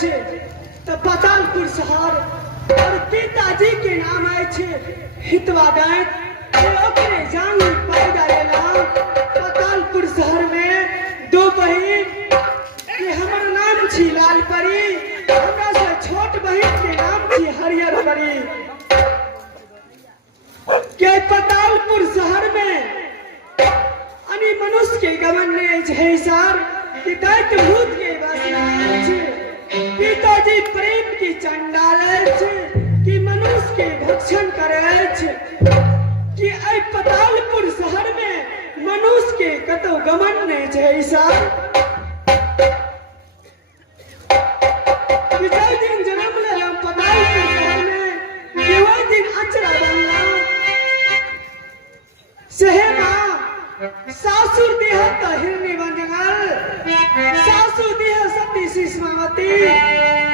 छे तो पतालपुर शहर और पिताजी के नाम आए छे हितवा दैत ओकरे जान पैदा लेला पतालपुर शहर में दो बहिन के हमर नाम छी लाल परी हमरा से छोट बहिन के नाम छी हरियर परी के पतालपुर शहर में अनि मनुष्य के गमन नहीं है सर कि दैत भूत के वासना छे पिताजी प्रेम की चंडाल छे कि मनुष्य के भक्षण करे छे कि ऐ पतालपुर शहर में मनुष्य के कतो गमन नहीं है सर विजय दिन जन्म लेला पतालपुर शहर में केवा दिन अचरा बनला सहेबा सासुर दिया तो हिरनी बन जंगल सासु दिया सती शिष्मावती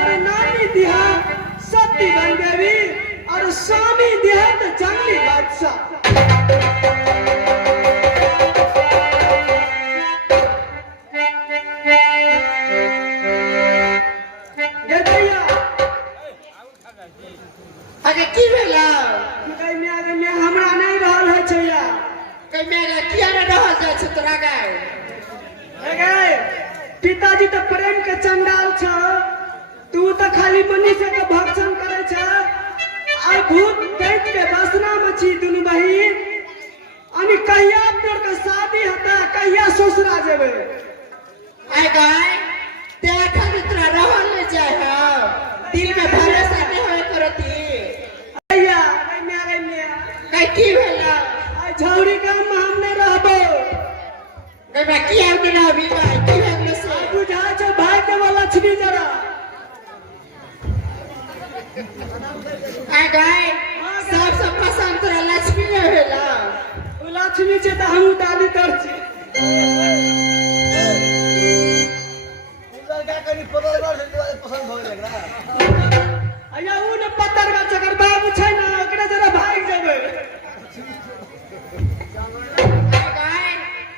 और नानी दिया सती बन देवी और स्वामी दिया तो जंगली बादशाह अरे की भेला में हमरा नहीं रहल है छैया कई मेरा किया न रहल जाय छ तोरा गाय गए पिताजी तो प्रेम के चंडाल छ तू तो खाली मनुष्य के भक्षण करे छ आ भूत दैत के वासना में छी दुनु बहिन अनि कहिया तोर के शादी होता कहिया ससुरा जेबे आय गाय ते अखन तोरा रहल न जाय ह दिल में भरोसा नहीं होय करती भैया मैं कई की भेला झौरी गांव में हम नहीं रहबो गई मैं किया न रहबी गाय की भेला से बुझा छ भाई के वाला छबी जरा आय गाय सबसे पसंद तोरा लक्ष्मी न भेला ओ लक्ष्मी छे त हम डाली कर छी क्या करी पता से पसंद होय लगला अया उ न पत्थर का चकर बाबू छै ना ओकरा जरा भाग जेबे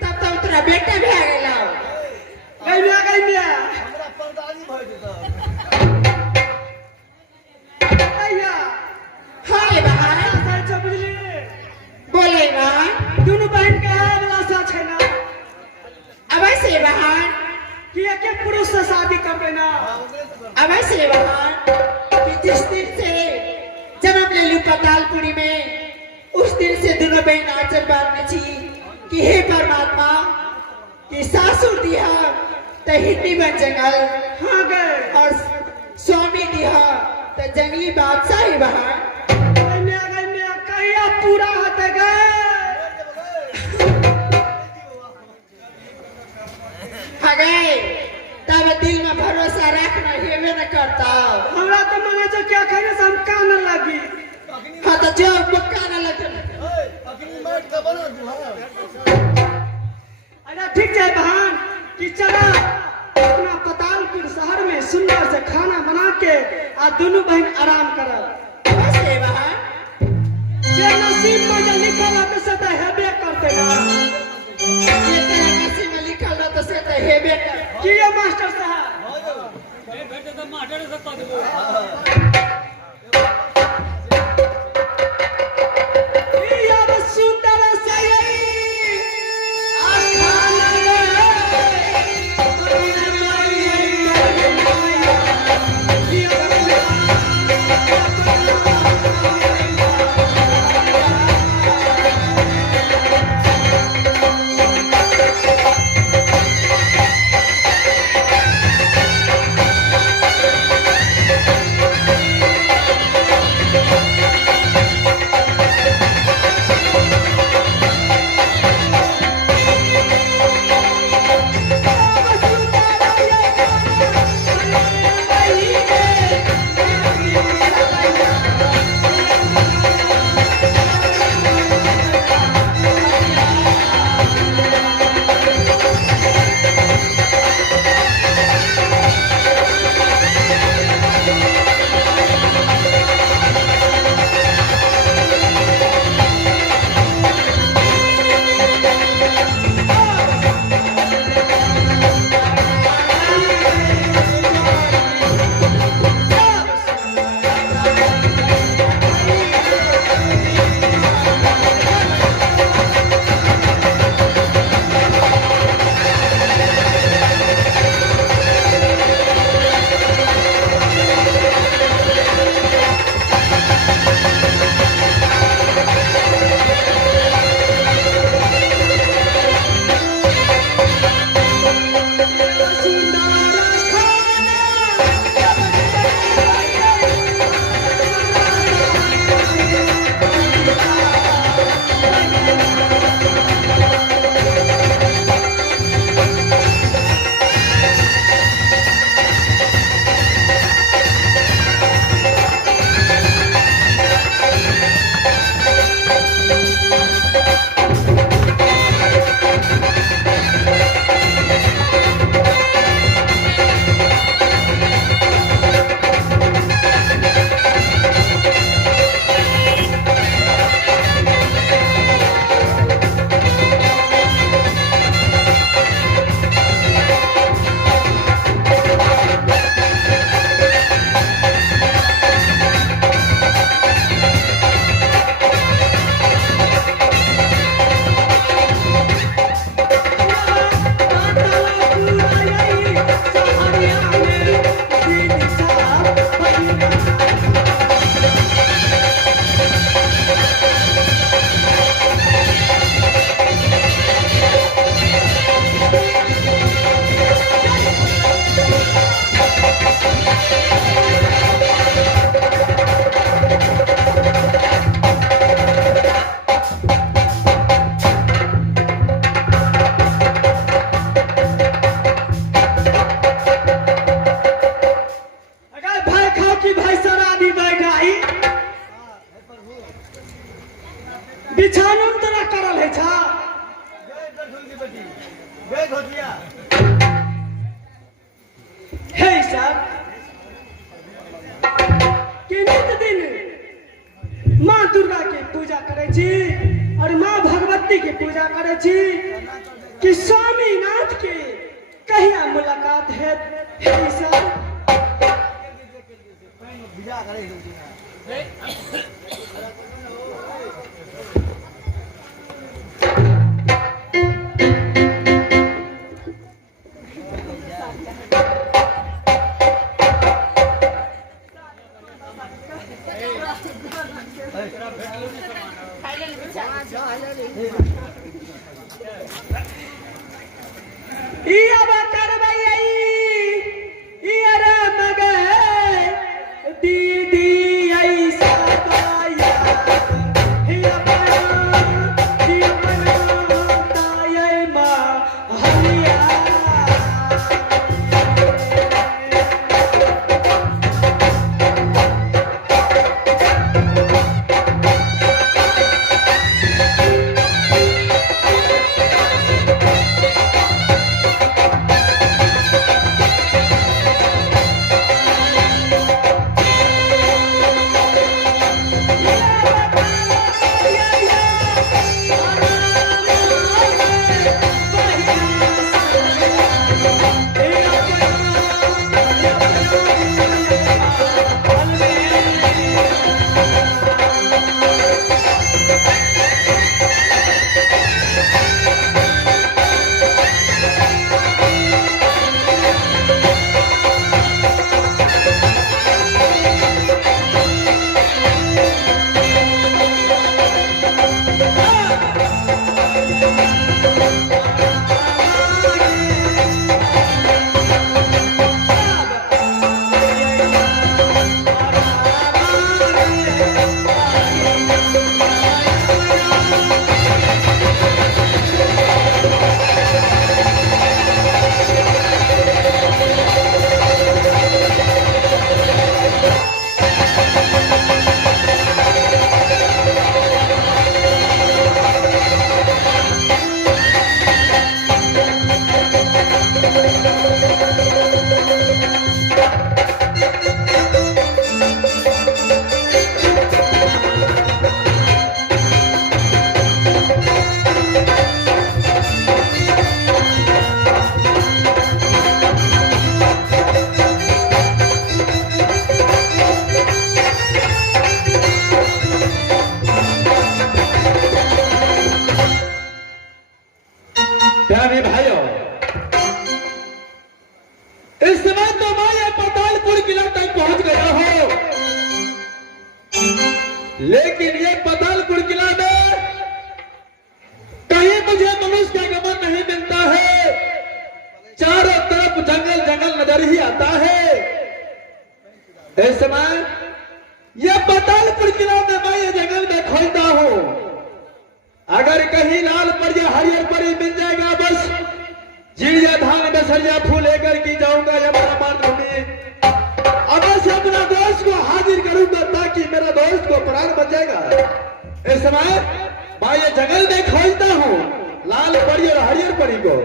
तब तो तोरा बेटा भे गेला गई मिया हमरा परदानी भय जेता अया हाय बहार सच बुझली बोले बा दुनु बहन के वाला सा छै ना अवश्य बहार कि एक एक पुरुष से शादी करबे ना अवश्य बहार कि जिस दिन से जन्म ले लू पतालपुरी में उस दिन से दोनों बहन आचर बांधने छी कि हे परमात्मा कि सासुर दिया तो हिंदी बन जंगल हां गए और स्वामी दिया तो जंगली बादशाह ही बहार गई मिया कहिया पूरा होते गए गए तब दिल में भरोसा रखना हेबे न करता हमरा तो मने जो क्या करे से हम कान लगी हाँ तो जो मक्का न लगे अखनी मैट का बना दू हां अरे ठीक है बहन कि चला अपना पतालपुर शहर में सुंदर से खाना बना के आ दोनों बहन आराम करब अवश्य बहार जे नसीब में जो लिखल है तो सदा हेबे करते ना ये तेरा नसीब में लिखल रह तो से तो हेबे कर कि ये मास्टर साहब ई अब सुंदर सयई आखाना भाई घोटिया हे सर कि नित दिन माँ दुर्गा के पूजा करे छी और माँ भगवती के पूजा करे छी कि स्वामीनाथ के कहिया मुलाकात है हे सर बिजा करे इया करबई इया मगे दीदी ऐसा पाया हिया बना ताये माँ हलिया प्यारे भाइयों, इस समय तो मैं ये पतालपुर किला तक पहुंच गया हूं, लेकिन ये पतालपुर किला में कहीं मुझे मनुष्य का गमन नहीं मिलता है। चारों तरफ जंगल जंगल नजर ही आता है। इस समय ये पतालपुर किला में मैं ये जंगल में खोजता हूं। अगर कहीं लाल पर या हरियर परी मिल जाएगा, बस जीड़िया धान बसरिया फूल लेकर के जाऊंगा या मेरा मान लूंगी। अब से अपना दोस्त को हाजिर करूंगा ताकि मेरा दोस्त को प्राण बच जाएगा। इस समय मैं ये जंगल में खोजता हूँ लाल परी और हरियर परी को।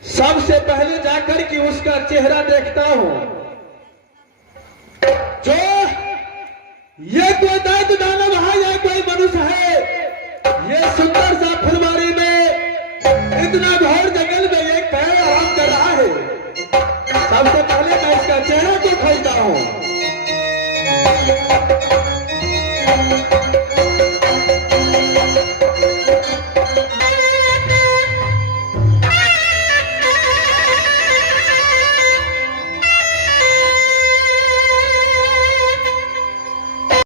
सबसे पहले जाकर के उसका चेहरा देखता हूं। जो ये कोई